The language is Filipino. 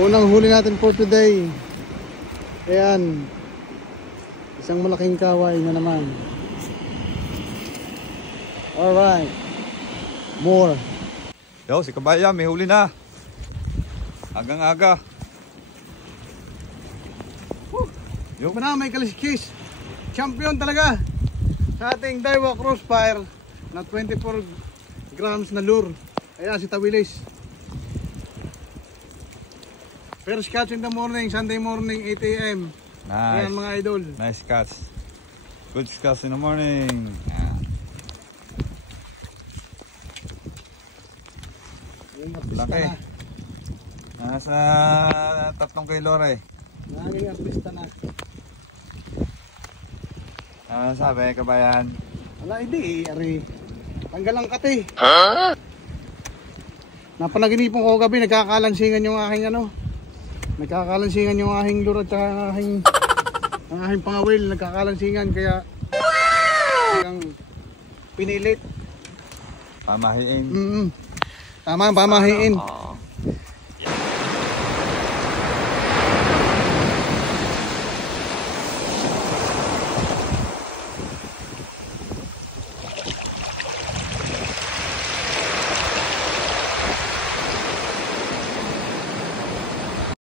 Unang huli natin for today. Ayan. Isang malaking kaway na naman. Alright. More. Yo, si Kabayan, may huli na. Agang aga. Yo na, may kaliskis. Champion talaga sa ating Daiwa Crossfire na 24 grams na lure. Ayan si Tawilis. First catch in the morning, Sunday morning, 8 AM. Nice. Ayan mga idol. Nice catch. Good catch in the morning. Laki. Nasa 3 kilo rin. Naging artista na. Ano sabi, Kabayan? Wala, hindi ari. Tanggal ang kate. Huh? Napanaginipon ko gabi, nagkakalansingan yung aking ano. Nagkakalansingan yung aking lure at ang aking pangawil. Nagkakalansingan kaya ang pinilit. Pamahiin. Tama, pamahiin.